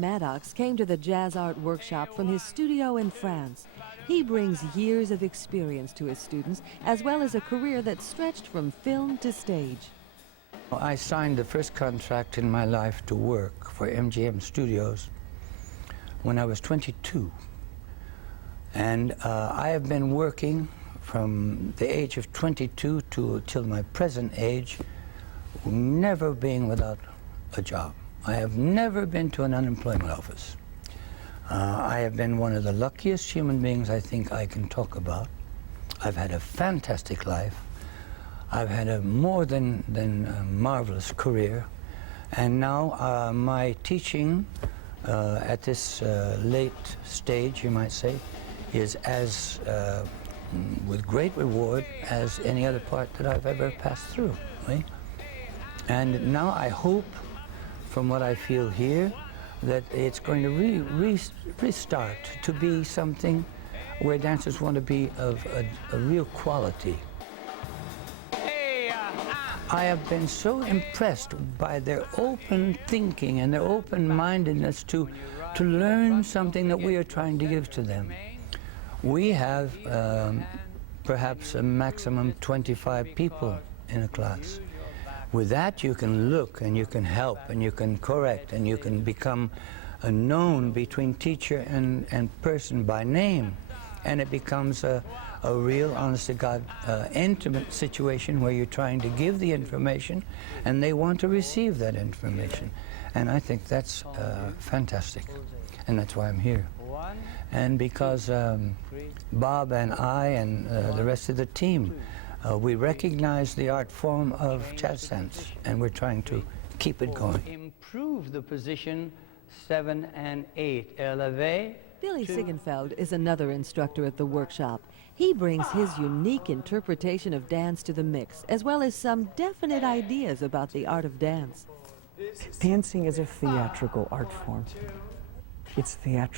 Mattox came to the Jazzart workshop from his studio in France. He brings years of experience to his students, as well as a career that stretched from film to stage. I signed the first contract in my life to work for MGM Studios when I was 22. And I have been working from the age of 22 till my present age, never being without a job. I have never been to an unemployment office. I have been one of the luckiest human beings I think I can talk about. I've had a fantastic life. I've had a more than marvelous career. And now my teaching at this late stage, you might say, is as with great reward as any other part that I've ever passed through. Right? And now I hope, from what I feel here, that it's going to restart to be something where dancers want to be of a real quality. I have been so impressed by their open thinking and their open-mindedness to learn something that we are trying to give to them. We have perhaps a maximum 25 people in a class. With that, you can look and you can help and you can correct and you can become known between teacher and person by name. And it becomes a real, honest-to-God, intimate situation where you're trying to give the information and they want to receive that information. And I think that's fantastic. And that's why I'm here. And because Bob and I and the rest of the team, we recognize the art form of jazz dance, and we're trying to keep it going. Improve the position 7 and 8. Elevate. Billy Siegenfeld is another instructor at the workshop. He brings his unique interpretation of dance to the mix, as well as some definite ideas about the art of dance. Dancing is a theatrical art form. It's theatrical.